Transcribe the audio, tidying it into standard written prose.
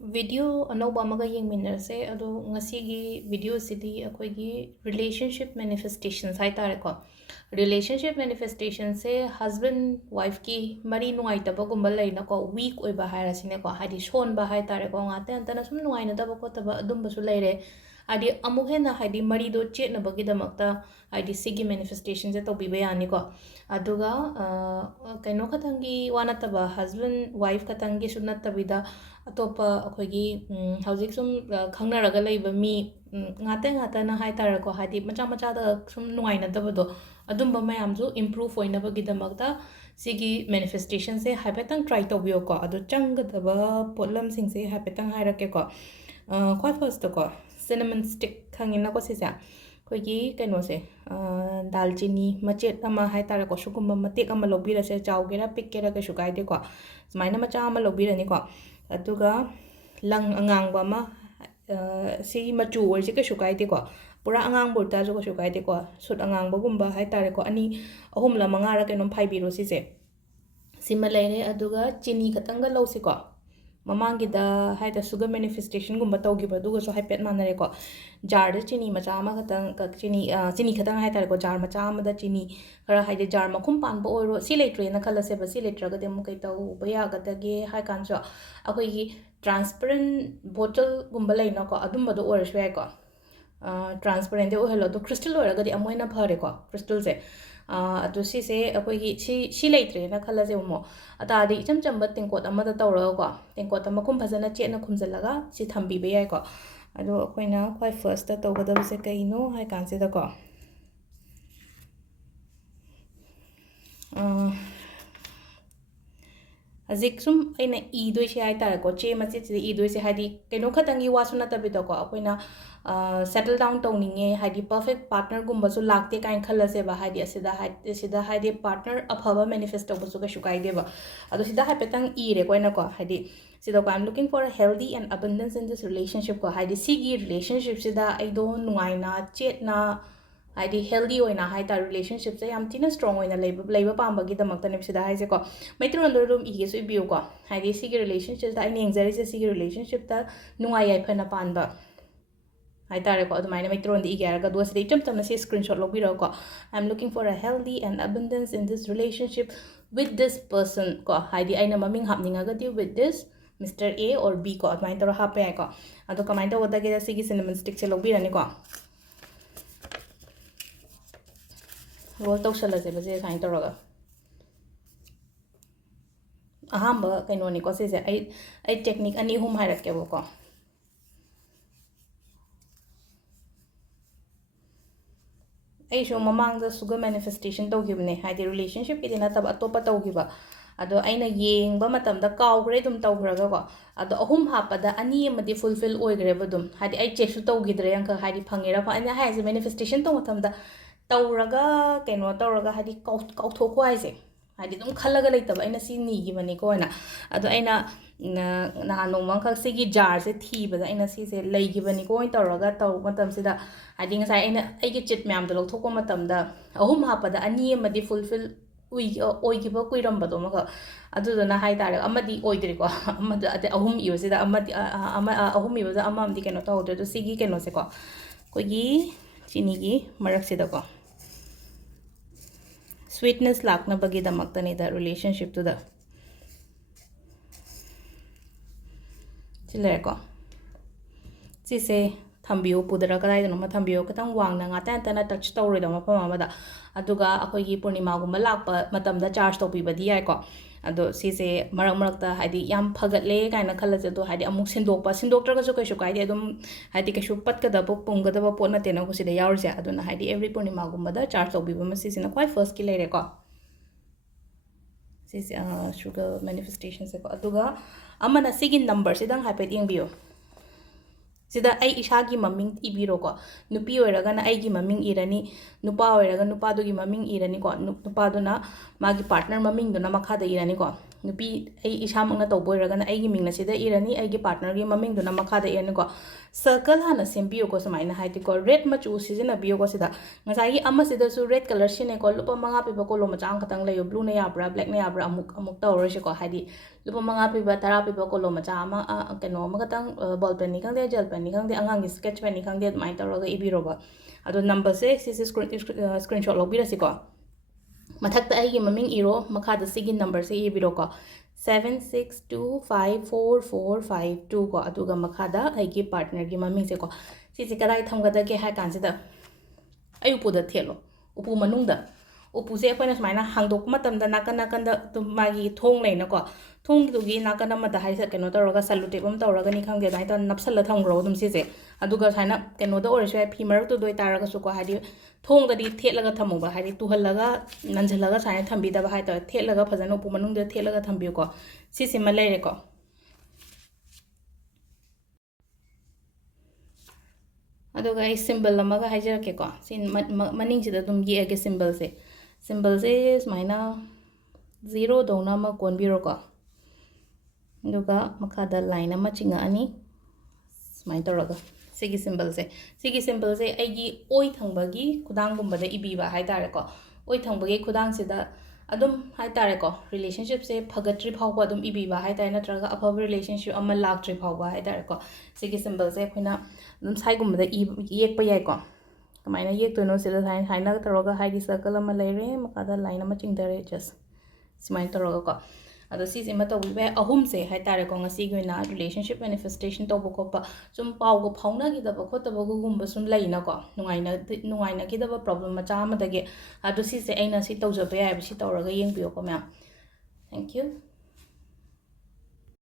Video anauba amaga yengminnerse ado ngasigi video sidi akoigi relationship manifestations hai tare ko relationship manifestation se husband wife ki mari nuai taba gumbal leina ko weak oiba haira sine ko hadi shon ba hai tare ko ngate antana sum nuai na taba ko taba adum basu leire adi amuhe na hadi mari do chet na bagi damakta hadi sigi manifestation se to bibe yani ko aduga kaino khatangi wana taba husband wife khatangi sunna tabida atopa akoigi hauzik sum khangnaraga leiba mi ngata na hai tare ko hadi macha macha da sum nuai na taba do adumba mayamju improve oina bagi damakta sigi manifestation se haipetang try to biyo ko adu changdaba potlam sing se haipetang hairake ko quite first ko cinnamon stick khangina ko sisa koigi kaino se dalchini machet ama hai tare ko sugumba matek ama lobira se chawgera pikkera ka shukai de ko smaina macha ama lobira ni ko aduga lang angangba ma si machu or si ka shukai de ko pura angang borta jo ko shukai de ko sut angang bagumba hai tare ko ani ahum la manga ra kenom phai biro si se sima leire aduga chini khatanga lo si ko mamang gida hai ta sugar manifestation gumba tau giba duga so hai pet manare ko jar da chini macha ma khatang ka chini khatang hai tare ko jar macha ma da chini kara hai de jar makhum pan bo oro si letre na khala se ba si letra ga de mu kai tau ba ya ga da ge hai kan so akoi gi transparent bottle gumba leina ko adum ba do or shwe ko transparent de o hello do crystal or ga de amoina phare ko crystal se adu si se akoi gi si letre na khala se mo ata di cham cham ba tingkot ama da tawra ko tingkot ama kum phajana che na khumjalaga si thambi be yai ko adu akoina khoi first ta tawgada se kaino hai kan se da ko Azik sum aina idoi se hai tara ko che machi chi idoi se hadi keno khatangi wasuna tabida ko akoina settle down tawninge hadi perfect partner gumba su lakte kain khala se ba hadi asida hadi partner aphaba manifest tawba su ka shukai deba ado sida ha petang ire ko na ko hadi sida ko I'm looking for a healthy and abundance in this relationship ko hadi sigi relationship sida I don't nuaina chetna hadi healthy oina hai ta relationship se yam tina strong oina leiba pamba gi damakta ne sida hai se ko maitron do rum ige so biu ko hadi sigi relationship da ine engzari se sigi relationship ta nuai ai phana panba hai tare ko adumai maitron di ige ga do se cham cham se screenshot lobi ro ko I'm looking for a healthy and abundance in this relationship with this person ko hadi aina maming hapninga ga di with this Mr. A or B ko adumai tor ha pe ko ado kamai to oda ge sigi cinnamon stick se lobi rani ko roll tausalase base sain toroga ahamba kaino ni ko se ai technique ani hum hairak ke ko ai sho mamang da sugar manifestation tawgibne haidi relationship ki dina tab atopa tawgiba ado aina yeng ba matam da kawgre dum tawgraga ko ado ahum hapada ani amadi fulfill oigre badum haidi ai check su tawgidre yang ka haidi phangera fa ani haise manifestation to matam da tawraga keno tawraga hadi kauthoku haise hadi dum khalaga leitaba aina si ni gi bani ko na ado aina na no mang khak sigi jar se thi bada aina si se lei gi bani ko tawraga taw matam sida hadi ngasai aina ai gi chit myam da lothoko matam da ahum hapada ani amadi fulfill oi gi ba kuiram bado ma adu na hai tare amadi oidri ko amada ate ahum iyo sida amadi ahum iyo da amam di keno taw do sigi keno se ko ko gi chini gi marak sida ko sweetness lakna bagi damakta ni da relationship to da chile ko si se thambiyo pudara kadai da ma thambiyo katang wang na ngata ta na touch tawre da ma pama da aduga akoi gi purnima gumba lakpa matam da charge to pi badi ai ko ado si se marak ta hadi yam phagat le kaina khala je to hadi amuk sindok tra ga so kai shu kai de dum hadi ka shu pat ka da bo pung ga da bo pon na te na ko si da yaur ja aduna hadi every purnima gumba da charge to bi ba ma si na quite first ki le re ko si sugar manifestation se ko aduga amana sigin number sidang haipet yeng biyo sida ai ishagi maming ibiro ko nupi oiraga na aigi maming irani nupa oiraga nupa do gi maming irani ko nupa do na magi partner maming do na makha da irani ko नुपी इसामकना तौबोइरगना अैगी मिंगना सिदा इरनी अैगी partner की ममिंगदुना मखादा इरनीको circle हाना सेम्बियोको सुमाइना हाइदिको red मचू सिजिनाबियोको सिदा ngसाई अमा सिदासु red colour सिनेको लुपा मंगा पिबा कोलो मचांग खतंग लेयो blue ने याब्रा black ने याब्रा अमुक तौरसिको हाइदि लुपा मंगा पिबा 10 पिबा कोलो मचा अमा केनो अमा खतंग बॉल पेन नि खंगदे जेल पेन नि खंगदे अंगांगी स्केच पेन नि खंगदे अदुमाइ तौरगा इबिरोबा अदो नंबर से सिसे स्क्रीनशॉट लौबिरसिको मथक्ता अैगी ममिंग इरो मखादा सिगी नंबर से इबिरोको 76254452 को अदुगा मखादा अैगी पार्टनर की ममिंग से को सिसे कदाई थमगदगे हाय कांसिदा अयुपुदा थेलो उपु मनुंगदा उपुसे अखोइना सुमाइना हांगदोक मतमदा नाकन नाकनदा मागी थोंग लेनको थोंगदुगी नाकन अमदा हाइसा केनो तौरगा सलुटेप अम तौरगनी खंगदे दाइ त नपसल्ला थमग्रो दुम सिसे अदुगा साइना केनोदा ओरसु फी मरक दोय तारगसु को हादि थोंगददी थेटलगा थमुबा हादि तुहल्लगा नंझलगा साइना थंबिदबा हाइ त थेटलगा फजन उपु मनुंगदे थेटलगा थंबियोको सिसिमा लेरेको अदुगा आई सिंबल अमगा हाइजरकेको सिन मनिंगसिदा दुम येगे सिंबल से सुमाइना 0 दौना अमा कोनबिरोको अदुगा मखादा लाइन अमा चिंगानी सुमाइन तौरगा सिगी सिंबल से अैगी ओइ थंबगी खुदांगुंबदा इबीबा हाइतारेको ओइ थंबगी खुदांगसिदा अदुम हाइतारेको रिलेशनशिप से फगत्रि फावबा अदुम इबीबा हाइतारे नत्रगा अफब रिलेशनशिप अमा लाक्ट्रि फावबा हाइतारेको सिगी सिंबल से अखोइना अदुम साइगुंबदा येकपा याइको कमाइना येक्तोइनो सिदा हाइना तौरगा हाइदि सर्कल अमा लेरे मखादा लाइन अमा चिंगदरे जस्ट सुमाइन तौरगाको अदो सिसिमा तौबिबे अहुम से हाइतारेको ngasi गोइना रिलेशनशिप मैनिफेस्टेशन तौबो कोपा सुम पावगो फाउनागिदबा खोतबगुगुंबा सुम लैनाको नुंगाइनागिदबा प्रॉब्लम मचा अमदगे अदो सिसे अैना सि तौजबे याइबसि तौरगा येंगबियोको मैम थैंक यू